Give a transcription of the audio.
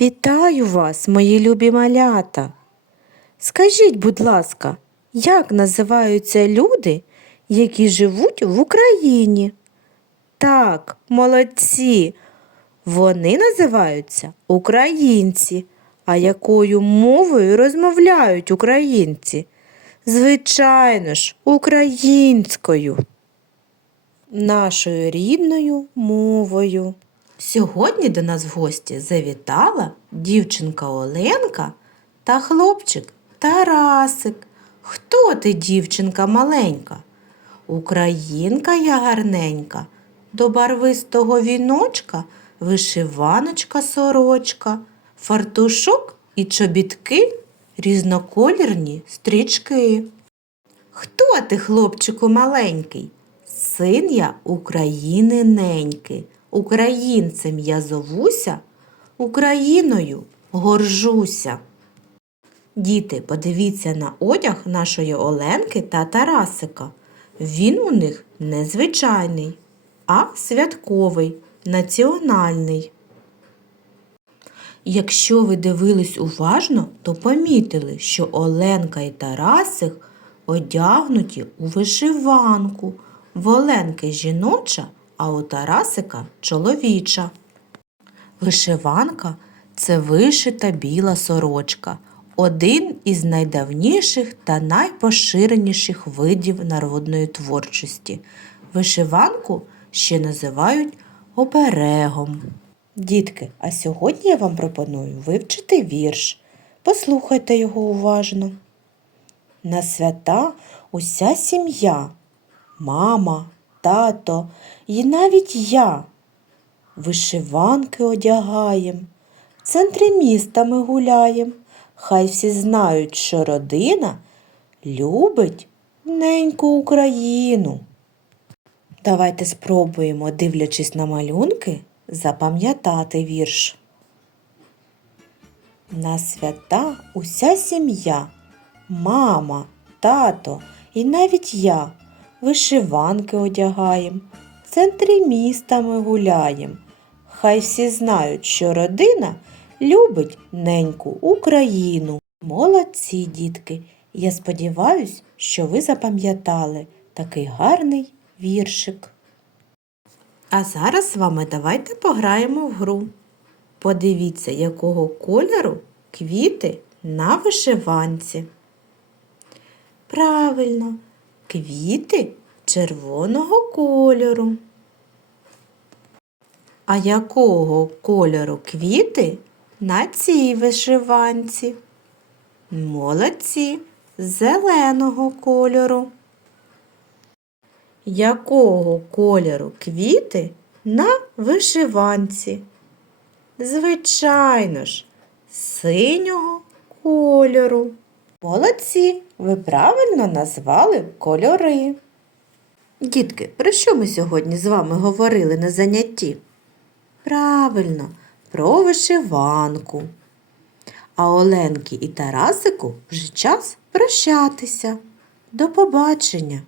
Вітаю вас, мої любі малята. Скажіть, будь ласка, як називаються люди, які живуть в Україні? Так, молодці. Вони називаються українці. А якою мовою розмовляють українці? Звичайно ж, українською. Нашою рідною мовою. Сьогодні до нас в гості завітала дівчинка Оленка та хлопчик Тарасик. Хто ти, дівчинка маленька? Українка я гарненька, до барвистого віночка вишиваночка сорочка, фартушок і чобітки, різноколірні стрічки. Хто ти, хлопчику маленький? Син я України неньки, українцем я зовуся, Україною горжуся. Діти, подивіться на одяг нашої Оленки та Тарасика. Він у них не звичайний, а святковий, національний. Якщо ви дивились уважно, то помітили, що Оленка і Тарасик одягнуті у вишиванку. В Оленки жіноча, а у Тарасика чоловіча. Вишиванка це вишита біла сорочка, один із найдавніших та найпоширеніших видів народної творчості. Вишиванку ще називають оберегом. Дітки, а сьогодні я вам пропоную вивчити вірш. Послухайте його уважно. На свята уся сім'я, мама, тато і навіть я. Вишиванки одягаєм, в центрі міста ми гуляєм. Хай всі знають, що родина любить неньку Україну. Давайте спробуємо, дивлячись на малюнки, запам'ятати вірш. На свята уся сім'я, мама, тато і навіть я вишиванки одягаєм, в центрі міста ми гуляєм. Хай всі знають, що родина любить неньку Україну. Молодці, дітки! Я сподіваюсь, що ви запам'ятали такий гарний віршик. А зараз з вами давайте пограємо в гру. Подивіться, якого кольору квіти на вишиванці. Правильно, квіти червоного кольору. А якого кольору квіти на цій вишиванці? Молодці, зеленого кольору. Якого кольору квіти на вишиванці? Звичайно ж, синього кольору. Молодці, ви правильно назвали кольори. Дітки, про що ми сьогодні з вами говорили на занятті? Правильно, про вишиванку. А Оленки і Тарасику вже час прощатися. До побачення!